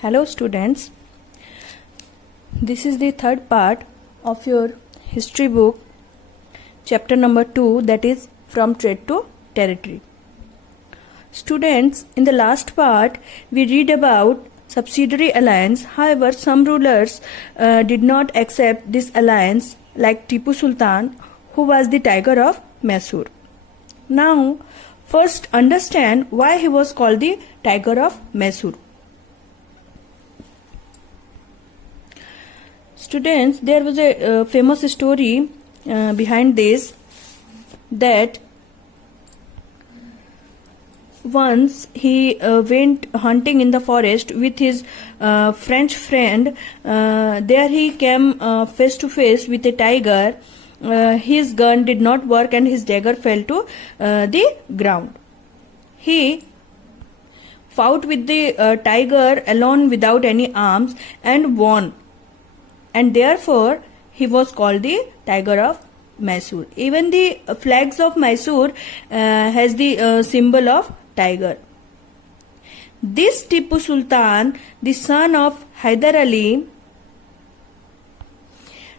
Hello students, this is the third part of your history book, chapter number 2, that is from trade to territory. Students, in the last part we read about subsidiary alliance. However, some rulers did not accept this alliance, like Tipu Sultan, who was the tiger of Mysore. Now first understand why he was called the tiger of Mysore. Students, there was a famous story behind this, that once he went hunting in the forest with his French friend. There he came face to face with a tiger. His gun did not work and his dagger fell to the ground. He fought with the tiger alone without any arms and won. And therefore he was called the tiger of Mysore. Even the flags of Mysore has the symbol of tiger. This Tipu Sultan, the son of Hyder Ali,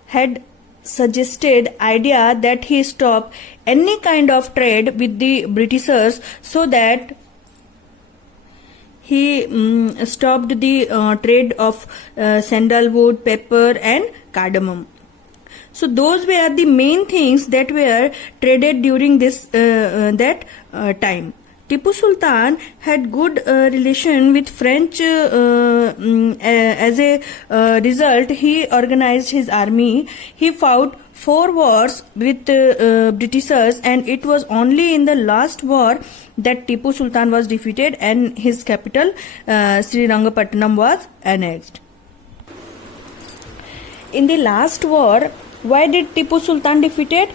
had suggested idea that he stop any kind of trade with the Britishers, so that he stopped the trade of sandalwood, pepper and cardamom. So those were the main things that were traded during this time. Tipu Sultan had good relation with French. As a result, he organized his army. He fought 4 wars with Britishers, and it was only in the last war that Tipu Sultan was defeated and his capital Srirangapatnam was annexed. In the last war, why did Tipu Sultan defeated?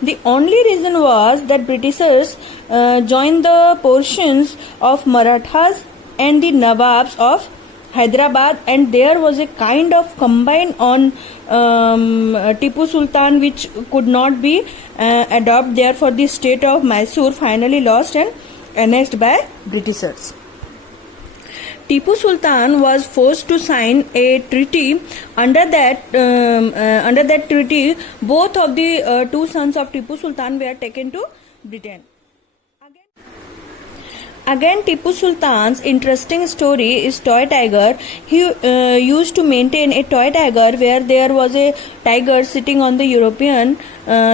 The only reason was that Britishers joined the portions of Marathas and the Nawabs of Hyderabad, and there was a kind of combine on Tipu Sultan which could not be adopted. Therefore, the state of Mysore finally lost and annexed by Britishers. Tipu Sultan was forced to sign a treaty. Under that treaty, both of the 2 sons of Tipu Sultan were taken to Britain. Again, Tipu Sultan's interesting story is toy tiger. He used to maintain a toy tiger where there was a tiger sitting on the European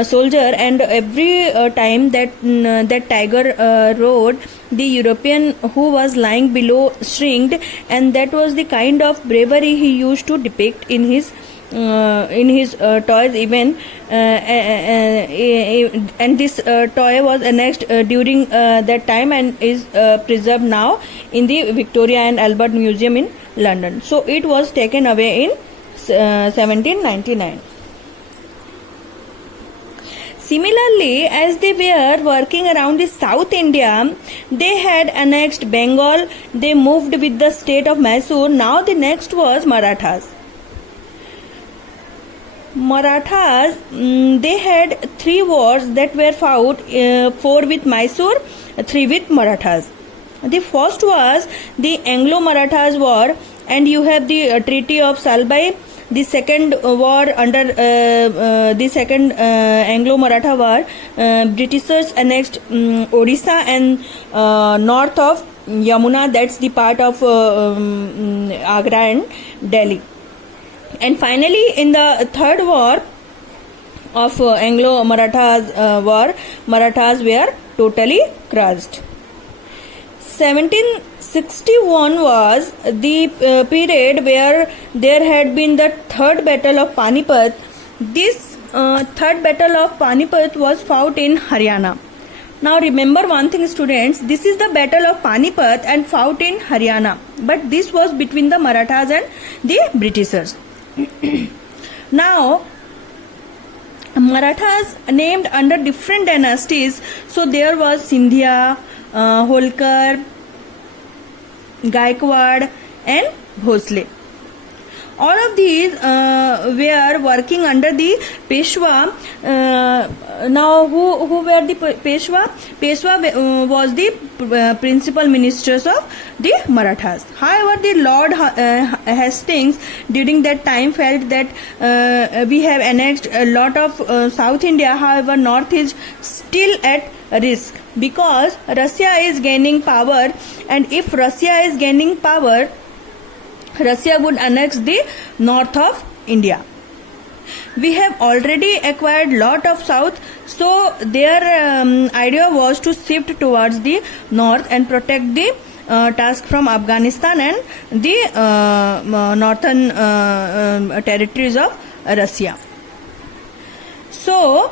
soldier, and every time that tiger rode, the European who was lying below shrieked, and that was the kind of bravery he used to depict in his toys even, and this toy was annexed during that time and is preserved now in the Victoria and Albert Museum in London. So it was taken away in 1799. Similarly, as they were working around the South India, they had annexed Bengal. They moved with the state of Mysore. Now the next was Marathas. Marathas, they had 3 wars that were fought, 4 with Mysore, 3 with Marathas. The first was the Anglo-Marathas war, and you have the Treaty of Salbai. The second war, under the second Anglo-Maratha war, Britishers annexed Odisha and north of Yamuna, that's the part of Agra and Delhi. And finally, in the third war of Anglo-Marathas war, Marathas were totally crushed. 1761 was the period where there had been the third battle of Panipat. This third battle of Panipat was fought in Haryana. Now remember one thing, students, this is the battle of Panipat and fought in Haryana, but this was between the Marathas and the Britishers. Now Marathas named under different dynasties, so there was Sindhya, Holkar, Gaikwad and Bhosle. All of these were working under the Peshwa. Now, who were the Peshwa? Peshwa was the principal ministers of the Marathas. However, the Lord Hastings during that time felt that we have annexed a lot of South India. However, North is still at risk because Russia is gaining power, and if Russia is gaining power, Russia would annex the north of India. We have already acquired lot of south, so their idea was to shift towards the north and protect the task from Afghanistan and the northern territories of Russia. So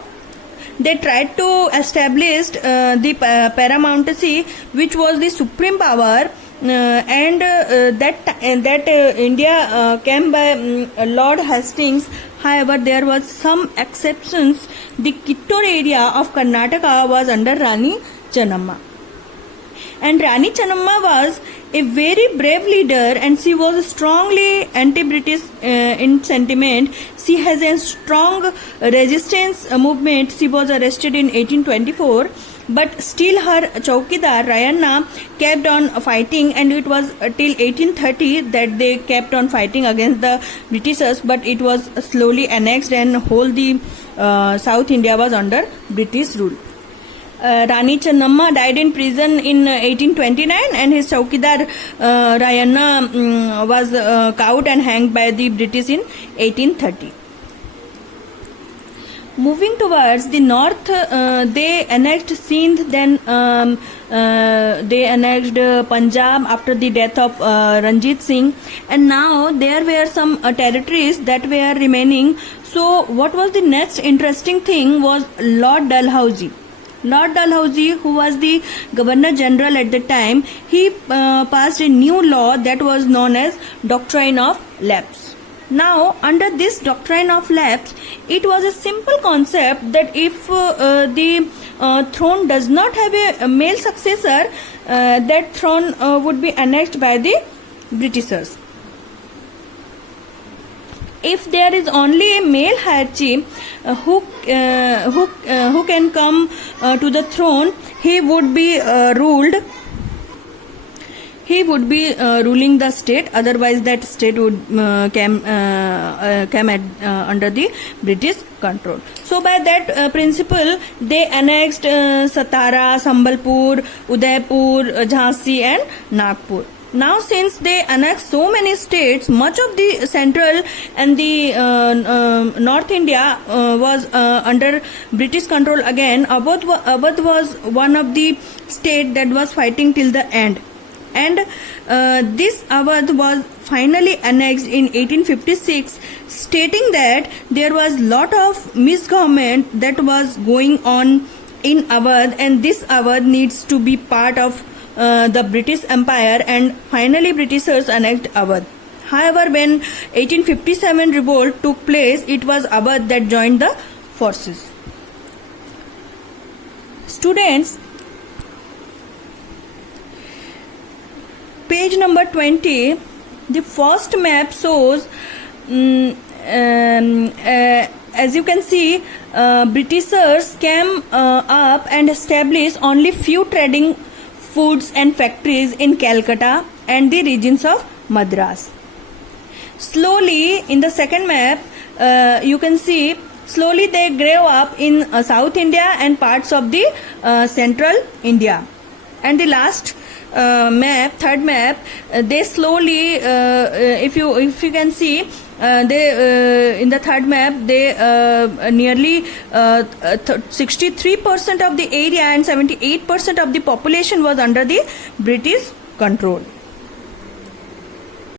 they tried to establish the paramountcy, which was the supreme power, and that India came by Lord Hastings. However, there was some exceptions. The Kittur area of Karnataka was under Rani Channamma, and Rani Channamma was a very brave leader, and she was strongly anti-British in sentiment. She has a strong resistance movement. She was arrested in 1824, but still her Chaukidar Rayanna kept on fighting, and it was till 1830 that they kept on fighting against the Britishers, but it was slowly annexed and whole the South India was under British rule. Rani Channamma died in prison in 1829, and his Chaukidar Rayanna was caught and hanged by the British in 1830. Moving towards the north, they annexed Sindh, then they annexed Punjab after the death of Ranjit Singh, and now there were some territories that were remaining. So what was the next interesting thing was Lord Dalhousie. Lord Dalhousie, who was the Governor General at the time, he passed a new law that was known as Doctrine of Lapse. Now, under this Doctrine of Lapse, it was a simple concept that if the throne does not have a male successor, that throne would be annexed by the Britishers. If there is only a male heir chief who can come to the throne, he would be ruled. He would be ruling the state. Otherwise, that state would come under the British control. So, by that principle, they annexed Satara, Sambalpur, Udaipur, Jhansi, and Nagpur. Now, since they annexed so many states, much of the central and the North India was under British control again. Awadh was one of the states that was fighting till the end. And this Awadh was finally annexed in 1856, stating that there was lot of misgovernment that was going on in Awadh, and this Awadh needs to be part of the British Empire, and finally Britishers annexed Awadh. However, when 1857 revolt took place, it was Awadh that joined the forces. Students, page number 20, the first map shows, as you can see, Britishers came up and established only few trading foods and factories in Calcutta and the regions of Madras. Slowly, in the second map, you can see slowly they grew up in South India and parts of the Central India. And the last map, third map, they slowly, if you can see, they in the third map they nearly 63% of the area and 78% of the population was under the British control.